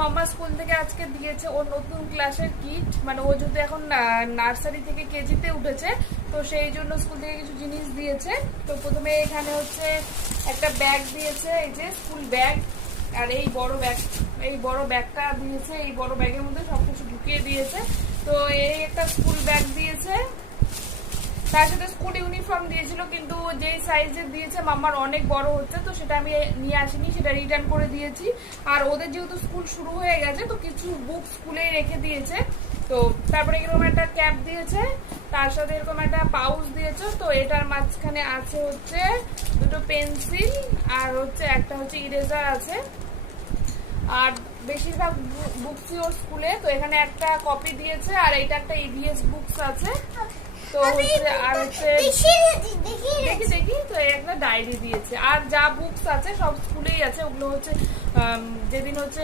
মাম্মা school থেকে আজকে দিয়েছে ওর নতুন ক্লাসের কিট, মানে ও যদি এখন নার্সারি থেকে কেজিতে উঠেছে, তো সেই জন্য স্কুল থেকে কিছু জিনিস দিয়েছে। তো প্রথমে এখানে হচ্ছে একটা ব্যাগ দিয়েছে, এই যে স্কুল ব্যাগ, আর এই বড় ব্যাগটা দিয়েছে। এই বড় ব্যাগের মধ্যে সবকিছু ঢুকিয়ে দিয়েছে। তো এই একটা স্কুল ব্যাগ দিয়েছে, তার সাথে স্কুল ইউনিফর্ম দিয়েছিল, কিন্তু যেই সাইজের দিয়েছে মাম্মার অনেক বড় হচ্ছে, তো সেটা আমি নিয়ে আসিনি, সেটা রিটার্ন করে দিয়েছি। আর ওদের যেহেতু স্কুল শুরু হয়ে গেছে, তো কিছু বুক স্কুলেই রেখে দিয়েছে। তো তারপরে এরকম একটা ক্যাপ দিয়েছে, তার সাথে এরকম একটা পাউচ দিয়েছে। তো এটার মাঝখানে আছে হচ্ছে দুটো পেন্সিল, আর হচ্ছে একটা হচ্ছে ইরেজার আছে। আর বেশিরভাগ বুকসই ওর স্কুলে। তো এখানে একটা কপি দিয়েছে, আর এইটা একটা ইভিএস বুকস আছে। তো হচ্ছে আর হচ্ছে দেখি তো একটা ডায়েরি দিয়েছে। আর যা বুকস আছে সব স্কুলেই আছে, ওগুলো হচ্ছে যেদিন হচ্ছে